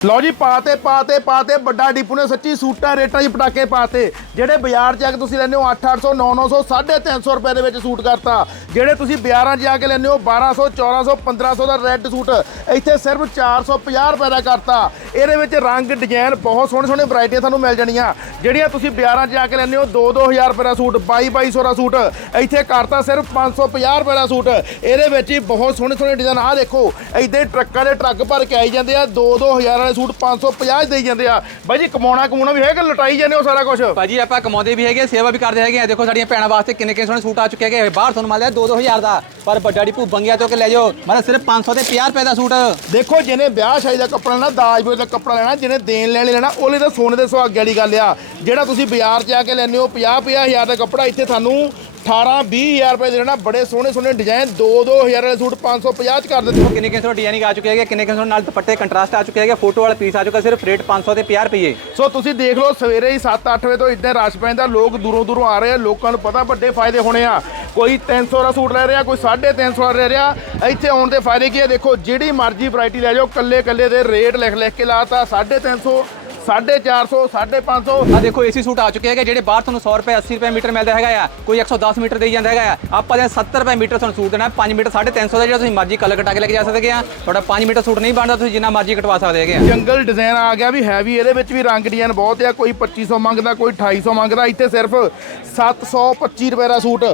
ਲਓ ਜੀ ਪਾਤੇ ਪਾਤੇ ਪਾਤੇ ਵੱਡਾ ਡੀਪੂ ਨੇ ਸੱਚੀ ਸੂਟਾਂ ਰੇਟਾਂ 'ਚ ਪਟਾਕੇ ਪਾਤੇ ਜਿਹੜੇ ਬਾਜ਼ਾਰ 'ਚ ਆ ਕੇ ਤੁਸੀਂ ਲੈਂਦੇ ਹੋ 8-800 9-900 350 ਰੁਪਏ ਦੇ ਵਿੱਚ ਸੂਟ ਕਰਤਾ। ਜਿਹੜੇ ਤੁਸੀਂ ਬਾਜ਼ਾਰਾਂ 'ਚ ਜਾ ਕੇ ਲੈਂਦੇ ਹੋ 1200 1400 1500 ਦਾ ਰੈੱਡ ਸੂਟ, ਇੱਥੇ ਸਿਰਫ 450 ਰੁਪਏ ਦਾ ਕਰਤਾ। ਇਹਦੇ ਵਿੱਚ ਰੰਗ, ਡਿਜ਼ਾਈਨ ਬਹੁਤ ਸੋਹਣੇ ਸੋਹਣੇ ਵੈਰਾਈਟੀਆਂ ਤੁਹਾਨੂੰ ਮਿਲ ਜਾਣੀਆਂ। ਜਿਹੜੀਆਂ ਤੁਸੀਂ ਬਾਜ਼ਾਰਾਂ 'ਚ ਜਾ ਕੇ ਲੈਂਦੇ ਹੋ 2-2000 ਰੁਪਏ ਦਾ ਸੂਟ 22-2200 ਦਾ ਸੂਟ, ਇੱਥੇ ਕਰਤਾ ਸਿਰਫ 550 ਰੁਪਏ ਦਾ ਸੂਟ। ਇਹਦੇ ਵਿੱਚ ਹੀ ਬਹੁਤ ਸੋਹਣੇ ਸੋਹਣੇ ਡਿਜ਼ਾਈਨ ਆਹ ਦੇਖੋ ਇੱਥੇ ਟਰੱਕਾਂ ਦੇ ਟਰੱਕ ਭਰ ਕੇ ਆਈ ਜਾਂਦੇ ਆ 2-2000 ਵਾਲੇ ਸੂਟ 550 ਦੇਈ ਜਾਂਦੇ ਆ। ਬਾਈ ਜੀ ਕਮਾਉਣਾ ਕਮਾਉਣਾ ਵੀ ਹੈ ਕਿ ਲਟਾਈ ਜਾਂਦੇ ਹੋ ਸਾਰਾ ਕੁਝ ਭਾਜੀ ਆਪਾਂ ਕਮਾਉਂਦੇ ਵੀ ਹੈਗੇ ਸੇਵਾ ਵੀ ਕਰਦੇ ਹੈਗੇ ਆ। ਦੇਖੋ ਸਾਡੀਆਂ ਭੈਣਾਂ ਵਾਸਤੇ ਕਿੰਨੇ ਕਿੰਨੇ ਸੋਹਣੇ ਸੂਟ ਆ ਚੁੱਕੇ ਹੈਗੇ ਬਾਹਰ ਤੁਹਾਨੂੰ ਮਿਲ ਰਿਹਾ 2-2000 ਦਾ ਪਰ ਵੱਡਾ ਡਿਪੂ ਬੰਗਿਆ ਤੋਂ ਕੇ ਲੈ ਜਾਓ। ਮਤਲਬ ਸਿਰਫ 500 ਤੇ 50 ਰੁਪਏ ਦਾ ਸੂਟ। ਦੇਖੋ ਜਿਹਨੇ ਵਿਆਹ ਸ਼ਾਦੀ ਦਾ ਕੱਪੜਾ ਲੈਣਾ ਦਾਜ ਬੋਝ ਦਾ ਕੱਪੜਾ ਲੈਣਾ ਜਿਹਨੇ ਦੇਣ ਲੈਣ ਲੈਣਾ ਉਹਲੇ ਤਾਂ ਸੋਨੇ ਦੇ ਸੁਹਾਗੇ ਵਾਲੀ ਗੱਲ ਆ। ਜਿਹੜਾ ਤੁਸੀਂ ਬਾਜ਼ਾਰ 'ਚ ਜਾ ਕੇ ਲੈਂਦੇ ਹੋ 50 ਹਜ਼ਾਰ ਦਾ ਕੱਪੜਾ ਇੱਥੇ ਤੁਹਾਨੂੰ 18 20000 ਰੁਪਏ ਦੇ ਬੜੇ ਸੋਹਣੇ ਸੋਹਣੇ ਡਿਜ਼ਾਈਨ 2-2000 ਵਾਲੇ ਸੂਟ 550 ਚ ਕਰ ਦਿੰਦੇ ਕਿੰਨੇ ਕਿੰਨੇ ਸੋਹਣੇ ਡਿਜ਼ਾਈਨਿੰਗ ਆ ਚੁੱਕੇ ਹੈਗੇ ਕਿੰਨੇ ਕਿੰਨੇ ਸੋਹਣੇ ਨਾਲ ਦੁਪੱਟੇ ਕੰਟਰਾਸਟ ਆ ਚੁੱਕੇ ਹੈਗੇ ਫੋਟੋ ਵਾਲਾ ਪੀਸ ਆ ਚੁੱਕਾ ਸਿਰਫ ਰੇਟ 500 ਤੇ 50 ਰੁਪਏ। ਸੋ ਤੁਸੀਂ ਦੇਖ ਲਓ ਸਵੇਰੇ ਹੀ 7-8 ਵਜੇ ਤੋਂ ਇਦਾਂ ਰਸ਼ ਪੈਂਦਾ ਲੋਕ ਦੂਰੋਂ ਦੂਰੋਂ ਆ ਰਹੇ ਆ ਲੋਕਾਂ ਨੂੰ ਪਤਾ ਵੱਡੇ ਫਾਇਦੇ ਹੋਣੇ ਆ। ਕੋਈ 300 ਦਾ ਸੂਟ ਲੈ ਰਿਹਾ ਕੋਈ 350 ਦਾ ਲੈ ਰਿਹਾ। ਇੱਥੇ ਆਉਣ ਦੇ ਫਾਇਦੇ ਕੀ ਆ? ਦੇਖੋ ਜਿਹੜੀ ਮਰਜ਼ੀ ਵੈਰਾਈਟੀ ਲੈ ਜਾਓ ਕੱਲੇ ਕੱਲੇ ਦੇ ਰੇਟ ਲਿਖ ਲਿਖ ਕੇ ਲਾਤਾ 350 450 550 ਆ ਦੇਖੋ ਏਸੀ ਸੂਟ ਆ ਚੁੱਕੇ ਹੈਗੇ ਜਿਹੜੇ ਬਾਹਰ ਤੁਹਾਨੂੰ 100 ਰੁਪਏ 80 ਰੁਪਏ ਮੀਟਰ ਮਿਲਦਾ ਹੈਗਾ ਆ। ਕੋਈ 110 ਮੀਟਰ ਦੇਈ ਜਾਂਦਾ ਹੈਗਾ ਆ। ਆਪਾਂ ਦੇ 70 ਰੁਪਏ ਮੀਟਰ ਤੁਹਾਨੂੰ ਸੂਟ ਦੇਣਾ 5 ਮੀਟਰ 350 ਦਾ ਜਿਹੜਾ ਤੁਸੀਂ ਮਰਜ਼ੀ ਕਲਰ ਕਟਾ ਕੇ ਲੈ ਕੇ ਜਾ ਸਕਦੇ ਆ। ਤੁਹਾਡਾ 5 ਮੀਟਰ ਸੂਟ ਨਹੀਂ ਬਣਦਾ ਤੁਸੀਂ ਜਿੰਨਾ ਮਰਜ਼ੀ ਕਟਵਾ ਸਕਦੇ ਹੈਗੇ ਜੰਗਲ ਡਿਜ਼ਾਈਨ ਆ ਗਿਆ ਵੀ ਹੈਵੀ ਇਹਦੇ ਵਿੱਚ ਵੀ ਰੰਗ ਡਿਜ਼ਾਈਨ ਬਹੁਤ ਆ। ਕੋਈ 2500 ਮੰਗਦਾ ਕੋਈ 2800 ਮੰਗਦਾ ਇੱਥੇ ਸਿਰਫ 725 ਰੁਪਏ ਦਾ ਸੂਟ।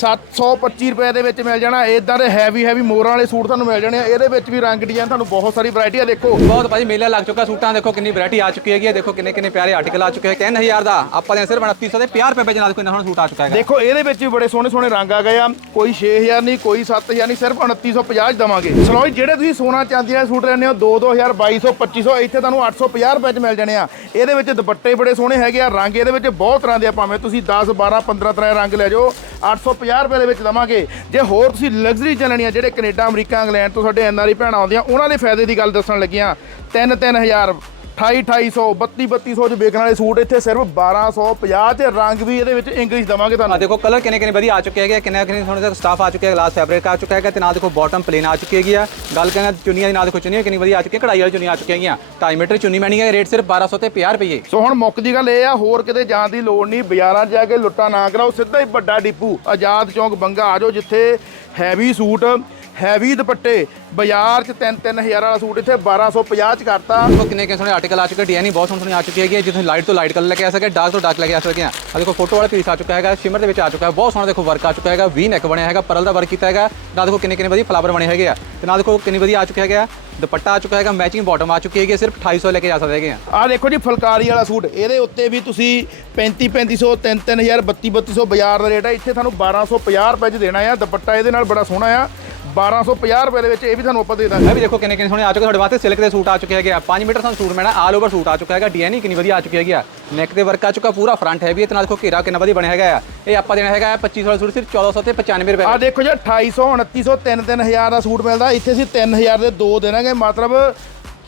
725 ਰੁਪਏ ਦੇ ਵਿੱਚ ਮਿਲ ਜਾਣਾ ਇਦਾਂ ਦੇ ਹੈਵੀ ਹੈਵੀ ਮੋਰਾਂ ਵਾਲੇ ਸੂਟ ਤੁਹਾਨੂੰ ਮਿਲ ਜਾਣੇ ਆ। ਇਹਦੇ ਵਿੱਚ ਵੀ ਰੰਗ ਡਿਜ਼ਾਈਨ ਤੁਹਾਨੂੰ ਬਹੁਤ ਸਾਰੀ ਵੈਰਾਈਟੀ ਆ। ਦੇਖੋ। ਬਹੁਤ ਭਾਜੀ ਮੇਲਾ ਲੱਗ ਚੁੱਕਾ ਸੂਟਾਂ ਦੇਖੋ ਕਿੰਨੀ ਵੈਰਾਈਟੀ ਆ ਚੁੱਕੀ ਹੈਗੀ ਹੈ। ਦੇਖੋ ਕਿੰਨੇ ਕਿੰਨੇ ਪਿਆਰੇ ਆਰਟੀਕਲ ਆ ਚੁੱਕੇ ਹੈ। 3000 ਦਾ। ਆਪਾਂ ਦੇ ਸਿਰਫ 2900 ਤੇ 50 ਰੁਪਏ ਵਿੱਚ ਨਾਲ ਕੋਈ ਨਵਾਂ ਸੂਟ ਆ ਚੁੱਕਾ ਹੈਗਾ। ਦੇਖੋ, ਇਹਦੇ ਵਿੱਚ ਵੀ ਬੜੇ ਸੋਹਣੇ ਸੋਹਣੇ ਰੰਗ ਆ ਗਏ ਆ। ਕੋਈ 6000 ਨਹੀਂ, ਕੋਈ 7000 ਨਹੀਂ, ਸਿਰਫ 2950 ਚ ਦਵਾਂਗੇ। ਸਲੋਈ ਜਿਹੜੇ ਤੁਸੀਂ ਸੋਨਾ ਚਾਂਦੀ ਦੇ ਸੂਟ ਲੈਣੇ ਹੋ 2 2000 2200 2500 ਇੱਥੇ ਤੁਹਾਨੂੰ 850 ਰੁਪਏ ਚ ਮਿਲ ਜਾਣੇ ਆ। ਇਹਦੇ ਵਿੱਚ ਦੁਪੱਟੇ ਬੜੇ ਸੋਹਣੇ ਹੈਗੇ ਆ। ਰੰਗ ਇਹਦੇ ਵਿੱਚ ਬਹੁਤ ਤਰ੍ਹਾਂ ਦੇ ਆ ਭਾਵੇਂ ਤੁਸੀਂ 10 12 15 ਤਰ੍ਹਾਂ ਦੇ ਰੰਗ ਲੈ ਜਾਓ। 850 ਰੁਪਏ ਦੇ ਵਿੱਚ ਦਵਾਂਗੇ। ਜੇ ਹੋਰ ਤੁਸੀਂ ਲਗਜ਼ਰੀ ਚੱਲਣੀ ਆ ਜਿਹੜੇ ਕੈਨੇਡਾ, ਅਮਰੀਕਾ, ਇੰਗਲੈਂਡ ਤੋਂ ਸਾਡੇ ਐਨਆਰਆਈ ਭੈਣਾਂ ਆਉਂਦੀਆਂ, ਉਹਨਾਂ ਦੇ ਫਾਇਦੇ ਦੀ ਗੱਲ ਦੱਸਣ ਲੱਗੀਆਂ। 3 3000 28 2800 32 3200 ਚ ਵੇਚਣ ਵਾਲੇ ਸੂਟ ਇੱਥੇ ਸਿਰਫ 1250 ਤੇ ਰੰਗ ਵੀ ਇਹਦੇ ਵਿੱਚ ਇੰਗਲਿਸ਼ ਦਵਾਂਗੇ ਆ ਤੁਹਾਨੂੰ ਦੇਖੋ ਕਲਰ ਕਿੰਨੇ ਕਿੰਨੇ ਵਧੀਆ ਆ ਚੁੱਕੇ ਹੈਗੇ ਕਿੰਨੇ ਕਿੰਨੇ ਸੋਹਣੇ ਦਾ ਸਟਾਫ ਆ ਚੁੱਕਿਆ ਹੈ ਗਲਾਸ ਫੈਬਰਿਕ ਆ ਚੁੱਕਾ ਹੈਗਾ ਤੇ ਨਾਲ ਦੇਖੋ ਬਾਟਮ ਪਲੇਨ ਆ ਚੁੱਕੀ ਹੈਗੀ ਆ। ਗੱਲ ਕਰਾਂਗੇ ਚੁੰਨੀਆਂ ਦੀ ਨਾਲ ਦੇਖੋ ਚੁੰਨੀਆਂ ਕਿੰਨੀ ਵਧੀਆ ਆ ਚੁੱਕੀਆਂ ਕਢਾਈ ਵਾਲੀ ਚੁੰਨੀਆਂ ਆ ਚੁੱਕੀਆਂ ਹੈਗੀਆਂ। 2.5 ਮੀਟਰ ਚੁੰਨੀ ਮੈਣੀ ਹੈ ਰੇਟ ਸਿਰਫ 1200 ਤੇ 50 ਰੁਪਏ। ਸੋ ਹੁਣ ਮੁੱਕ ਦੀ ਗੱਲ ਇਹ ਆ ਹੋਰ ਕਿਤੇ ਜਾਣ ਦੀ ਲੋੜ ਨਹੀਂ ਬਾਜ਼ਾਰਾਂ ਜਾ ਕੇ ਲੁੱਟਾਂ ਨਾ ਕਰਾਓ ਸਿੱਧਾ ਹੀ ਵੱਡਾ ਡਿਪੂ ਆਜ਼ਾਦ ਚੌਂਕ ਬੰਗਾ ਆ ਜਾਓ ਜਿੱਥੇ ਹੈਵੀ ਸੂਟ ਹੈਵੀ ਦੁਪੱਟੇ ਬਾਜ਼ਾਰ 'ਚ 3-3000 ਵਾਲਾ ਸੂਟ ਇੱਥੇ 1250 'ਚ ਕਰਤਾ। ਦੇਖੋ ਕਿੰਨੇ ਕਿੰਨੇ ਸੋਹਣੇ ਆਰਟੀਕਲ ਆ ਚੁੱਕੇ ਡਿਜ਼ਾਈਨਿੰਗ ਬਹੁਤ ਸੋਹਣੀ ਸੋਹਣੀ ਆ ਚੁੱਕੀ ਹੈਗੀ ਹੈ ਜੇ ਤੁਸੀਂ ਲਾਈਟ ਤੋਂ ਲਾਈਟ ਕਲਰ ਲੈ ਕੇ ਆ ਸਕਦੇ ਡਾਰਕ ਤੋਂ ਡਾਰਕ ਲੈ ਕੇ ਆ ਸਕਦੇ ਆ। ਆ ਦੇਖੋ ਫੋਟੋ ਵਾਲਾ ਪੀਸ ਆ ਚੁੱਕਾ ਹੈਗਾ ਸ਼ਿਮਰ ਦੇ ਵਿੱਚ ਆ ਚੁੱਕਾ ਹੈ ਬਹੁਤ ਸੋਹਣਾ ਦੇਖੋ ਵਰਕ ਆ ਚੁੱਕਾ ਹੈਗਾ ਵੀ ਨੈਕ ਬਣਿਆ ਹੈਗਾ ਪਰਲ ਦਾ ਵਰਕ ਕੀਤਾ ਹੈਗਾ ਨਾਲ ਦੇਖੋ ਕਿੰਨੇ ਕਿੰਨੇ ਵਧੀਆ ਫਲਾਵਰ ਬਣੇ ਹੈਗੇ ਆ ਤੇ ਨਾਲ ਦੇਖੋ ਕਿੰਨੀ ਵਧੀਆ ਆ ਚੁੱਕਿਆ ਹੈਗਾ ਦੁਪੱਟਾ ਆ ਚੁੱਕਾ ਹੈਗਾ ਮੈਚਿੰਗ ਬਾਟਮ ਆ ਚੁੱਕੀ ਹੈਗੀ ਸਿਰਫ 2800 ਲੈ ਕੇ ਜਾ ਸਕਦੇ ਹੈਗੇ ਆ। ਆ ਦੇਖੋ ਜੀ ਫੁਲਕਾਰੀ ਵਾਲਾ ਸੂਟ ਇਹਦੇ ਉੱਤੇ ਵੀ ਤੁਸੀਂ 35 3500 3 3000 32 3200 ਬਾਜ਼ਾਰ ਦਾ ਰੇਟ ਹੈ ਇੱਥੇ ਤੁਹਾਨੂੰ 1250 ਰੁਪਏ 'ਚ ਦੇਣਾ ਆ ਦੁਪੱਟਾ ਇਹਦੇ ਨਾਲ ਬੜਾ ਸੋਹਣਾ ਆ। 1250 ਰੁਪਏ ਦੇ ਵਿੱਚ ਇਹ ਵੀ ਤੁਹਾਨੂੰ ਆਪਾਂ ਦੇ ਦਾਂਗੇ। ਇਹ ਵੀ ਦੇਖੋ ਕਿੰਨੇ ਕਿੰਨੇ ਸੋਹਣੇ ਆ ਚੁੱਕੇ ਤੁਹਾਡੇ ਵਾਸਤੇ ਸਿਲਕ ਦੇ ਸੂਟ ਆ ਚੁੱਕੇ ਹੈਗੇ ਆ। 5 ਮੀਟਰ ਤੁਹਾਨੂੰ ਸੂਟ ਮਿਲਣਾ ਆਲ ਓਵਰ ਸੂਟ ਆ ਚੁੱਕਾ ਹੈਗਾ। ਡਿਜ਼ਾਈਨਿੰਗ ਕਿੰਨੀ ਵਧੀਆ ਆ ਚੁੱਕੀ ਹੈਗੀ ਆ। ਨੈਕ ਤੇ ਵਰਕ ਆ ਚੁੱਕਾ ਪੂਰਾ ਫਰੰਟ ਹੈਵੀ ਹੈ ਤੇ ਨਾਲ ਦੇਖੋ ਘੇਰਾ ਕਿੰਨਾ ਵਧੀਆ ਬਣਿਆ ਹੈਗਾ ਆ। ਇਹ ਆਪਾਂ ਦੇਣਾ ਹੈਗਾ 2500 ਵਾਲਾ ਸੂਟ ਸਿਰਫ 1400 ਤੇ 95 ਰੁਪਏ ਆ ਦੇਖੋ ਜੀ 2800 2900 3 3000 ਦਾ ਸੂਟ ਮਿਲਦਾ। ਇੱਥੇ ਅਸੀਂ 3000 ਦੇ ਦੋ ਦੇਣਾਗੇ। ਮਤਲਬ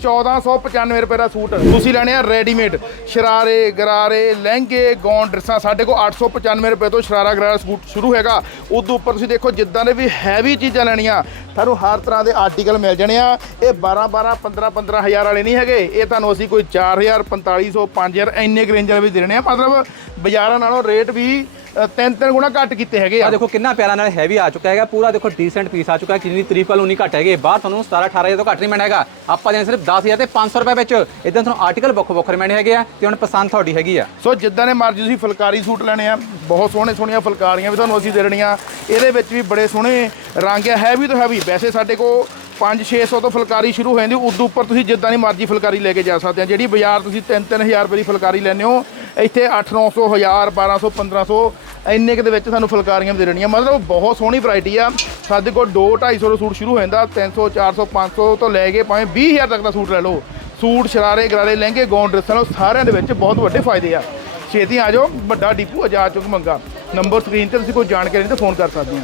1495 ਰੁਪਏ ਦਾ ਸੂਟ ਤੁਸੀਂ ਲੈਣੇ ਆ ਰੈਡੀਮੇਡ, ਸ਼ਰਾਰੇ, ਗਰਾਰੇ, ਲਹਿੰਗੇ ਗੌਨ ਡਰੈਸਾਂ, ਸਾਡੇ ਕੋਲ 895 ਰੁਪਏ ਤੋਂ ਸ਼ਰਾਰਾ ਗਰਾਰਾ ਸੂਟ ਸ਼ੁਰੂ ਹੈਗਾ। ਉਦੋਂ ਉੱਪਰ ਤੁਸੀਂ ਦੇਖੋ ਜਿੱਦਾਂ ਦੇ ਵੀ ਹੈਵੀ ਚੀਜ਼ਾਂ ਲੈਣੀਆਂ, ਤੁਹਾਨੂੰ ਹਰ ਤਰ੍ਹਾਂ ਦੇ ਆਰਟੀਕਲ ਮਿਲ ਜਾਣੇ ਆ। ਇਹ 12 12 15 15 ਹਜ਼ਾਰ ਵਾਲੇ ਨਹੀਂ ਹੈਗੇ। ਇਹ ਤੁਹਾਨੂੰ ਅਸੀਂ ਕੋਈ 4000 4500 5000 ਇੰਨੇ ਕੁ ਰੇਂਜ ਵਾਲੇ ਵੀ ਦੇਣੇ ਆ। ਮਤਲਬ ਬਾਜ਼ਾਰਾਂ ਨਾਲੋਂ ਰੇਟ ਵੀ ਤਿੰਨ ਤਿੰਨ ਗੁਣਾ ਘੱਟ ਕੀਤੇ ਹੈਗੇ ਆ। ਦੇਖੋ ਕਿੰਨਾ ਪਿਆਰਾ ਨਾਲ ਹੈਵੀ ਆ ਚੁੱਕਾ ਹੈਗਾ ਪੂਰਾ ਦੇਖੋ ਡੀਸੈਂਟ ਪੀਸ ਆ ਚੁੱਕਾ ਹੈ ਜਿੰਨੀ ਤਾਰੀਫ ਵਾਲ ਉਨੀ ਘੱਟ ਹੈਗੇ। ਬਾਹਰ ਤੁਹਾਨੂੰ 17 18000 ਤੋਂ ਘੱਟ ਨਹੀਂ ਮਿਲਣਾ ਹੈਗਾ। ਆਪਾਂ ਦੇ ਸਿਰਫ 10000 ਤੇ 500 ਰੁਪਏ ਵਿੱਚ। ਇਦਾਂ ਤੁਹਾਨੂੰ ਆਰਟੀਕਲ ਵੱਖ ਵੱਖ ਮਿਲਣੇ ਹੈਗੇ ਆ ਤੇ ਹੁਣ ਪਸੰਦ ਤੁਹਾਡੀ ਹੈਗੀ ਆ। ਸੋ ਜਿੱਦਾਂ ਦੇ ਮਰਜ਼ੀ ਤੁਸੀਂ ਫੁਲਕਾਰੀ ਸੂਟ ਲੈਣੇ ਆ ਬਹੁਤ ਸੋਹਣੇ ਸੋਹਣੀਆਂ ਫੁਲਕਾਰੀਆਂ ਵੀ ਤੁਹਾਨੂੰ ਅਸੀਂ ਦੇ ਦੇਣੀਆਂ। ਇਹਦੇ ਵਿੱਚ ਵੀ ਬੜੇ ਸੋਹਣੇ ਰੰਗ ਆ ਹੈਵੀ ਤੋਂ ਹੈਵੀ ਵੈਸੇ ਸਾਡੇ ਕੋਲ 5-600 ਤੋਂ ਫੁਲਕਾਰੀ ਸ਼ੁਰੂ ਹੋ ਜਾਂਦੀ ਉਦੋਂ ਉੱਪਰ ਤੁਸੀਂ ਜਿੱਦਾਂ ਦੀ ਮਰਜ਼ੀ ਫੁਲਕਾਰੀ ਲੈ ਕੇ ਜਾ ਸਕਦੇ ਆ। ਜਿਹੜੀ ਬਾਜ਼ਾਰ ਤੁਸੀਂ 3-3000 ਰੁਪਏ ਦੀ ਫੁਲਕਾਰੀ ਲੈਂਦੇ ਹੋ ਇੱਥੇ 8-900 1000 1200 1500 ਇੰਨੇ ਕੁ ਦੇ ਵਿੱਚ ਸਾਨੂੰ ਫੁਲਕਾਰੀਆਂ ਦੇ ਰਹਿਣੀਆਂ ਮਤਲਬ ਬਹੁਤ ਸੋਹਣੀ ਵੈਰਾਈਟੀ ਆ। ਸਾਡੇ ਕੋਲ 2-250 ਦਾ ਸੂਟ ਸ਼ੁਰੂ ਹੋ ਜਾਂਦਾ। 300 400 500 ਤੋਂ ਲੈ ਕੇ ਭਾਵੇਂ 20000 ਤੱਕ ਦਾ ਸੂਟ ਲੈ ਲਓ। ਸੂਟ, ਸ਼ਰਾਰੇ, ਗਰਾਰੇ, ਲਹਿੰਗੇ ਗੌਨ ਡਰੈਸਾਂ ਲਓ, ਸਾਰਿਆਂ ਦੇ ਵਿੱਚ ਬਹੁਤ ਵੱਡੇ ਫਾਇਦੇ ਆ। ਛੇਤੀ ਆ ਜਾਓ। ਵੱਡਾ ਡੀਪੂ ਆਜ਼ਾਦ ਚੁੱਕ ਮੰਗਾ। ਨੰਬਰ ਸਕਰੀਨ ਤੇ ਤੁਸੀਂ ਕੋਈ ਜਾਣਕਾਰੀ ਨਹੀਂ ਤਾਂ ਫੋਨ ਕਰ ਸਕਦੇ ਆ।